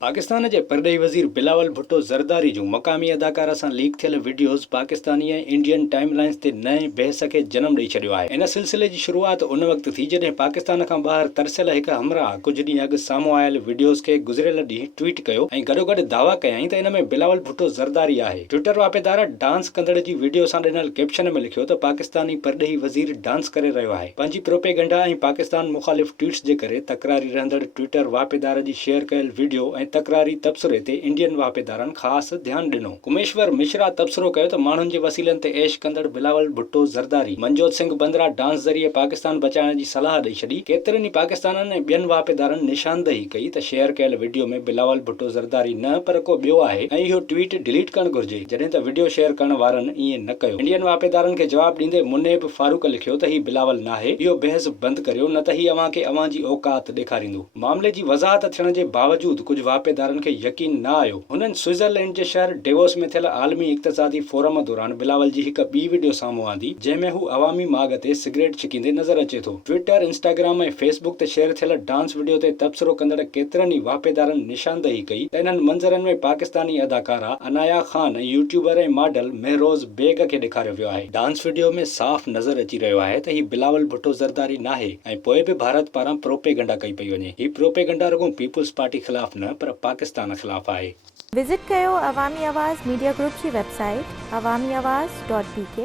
पाकिस्तान के परॾेही वज़ीर बिलावल भुट्टो ज़रदारी जो मक़ामी अदाकारा सां लीक थियल वीडियोज़ पाकिस्तानी ऐं इंडियन टाइमलाइंस ते नए बहस खे जनम ॾेई छॾियो आहे। इन सिलसिले जी शुरूआत उन वक़्तु थी जॾहिं पाकिस्तान खां ॿाहिरि तरसियल हिकु हमराह कुझु ॾींहं अॻु साम्हूं आयल वीडियोज़ खे गुज़िरियल ॾींहुं ट्वीट कयो ऐं गॾोगॾु दावा कयाईं त इन में बिलावल भुट्टो ज़रदारी आहे। ट्विटर वापेदार डांस कंदड़ जी वीडियो सां ॾिनल कैप्शन में लिखियो त पाकिस्तानी परॾेही वज़ीर डांस करे रहियो आहे। पंहिंजी प्रोपेगेंडा ऐं पाकिस्तान मुख़ालिफ़ ट्वीट्स जे करे तकरारी रहंदड़ ट्विटर वापेदार जी शेयर कयल वीडियो ऐं तकरारी तबसरे ते इंडियन वापेदारनि ख़ासि ध्यानु ॾिनो। कुमेश्वर मिश्रा तबसरो कयो त माण्हुनि जे वसीलनि ते ऐश कंदड़ बिलावल भुट्टो ज़रदारी मनजोत सिंह बंद्रा डांस ज़रिए पाकिस्तान बचाइण जी सलाह ॾेई छॾी। केतिरनि ई पाकिस्ताननि ऐं ॿियनि वापेदारनि निशानदेही कई त शेयर कयल वीडियो में बिलावल भुट्टो ज़रदारी न पर को ॿियो आहे ऐं इहो ट्वीट डिलीट करणु घुर्जे, जॾहिं त वीडियो शेयर करण वारनि ईअं न कयो। इंडियन वापेदारनि खे जवाब ॾींदे मुनेब फारूक लिखियो त ही बिलावल नाहे, इहो बहस बंदि करियो, न त ही अव्हां खे अव्हां जी औकात ॾेखारींदो। मामले जी वज़ाहत थियण जे बावजूदि कुझु वापेदारनि खे यकीन न आयो। हुननि स्विट्जरलैंड जे शहर डेवोस में थियल आलमी इक़्तिसादी फोरम दौरान बिलावल जी हिकु ॿी वीडियो साम्हूं आंदी, जंहिं में हू अवामी माॻ ते सिगरेट छिकींदे नज़र अचे थो। ट्विटर, इंस्टाग्राम ऐं फेसबुक ते शेयर थियल डांस वीडियो ते तबसरो कंदड़ केतिरनि ई वापेदारनि निशानदेही कई त इन्हनि मंज़रनि में पाकिस्तानी अदाकारा अनाया ख़ान ऐं यूट्यूबर ऐं मॉडल महरोज़ बेग खे ॾेखारियो वियो आहे। डांस वीडियो में साफ़ नज़र अची रहियो आहे त ही बिलावल भुट्टो ज़रदारी नाहे ऐं पोइ बि भारत पारां प्रोपेगेंडा कई पई वञे। ही प्रोपेगेंडा रुॻो पीपुल्स पार्टी ख़िलाफ़ न पर पाकिस्तान ख़िलाफ़ आहे। विज़िट कयो अवामी आवाज़ मीडिया ग्रुप जी वेबसाइट awamiawaz.pk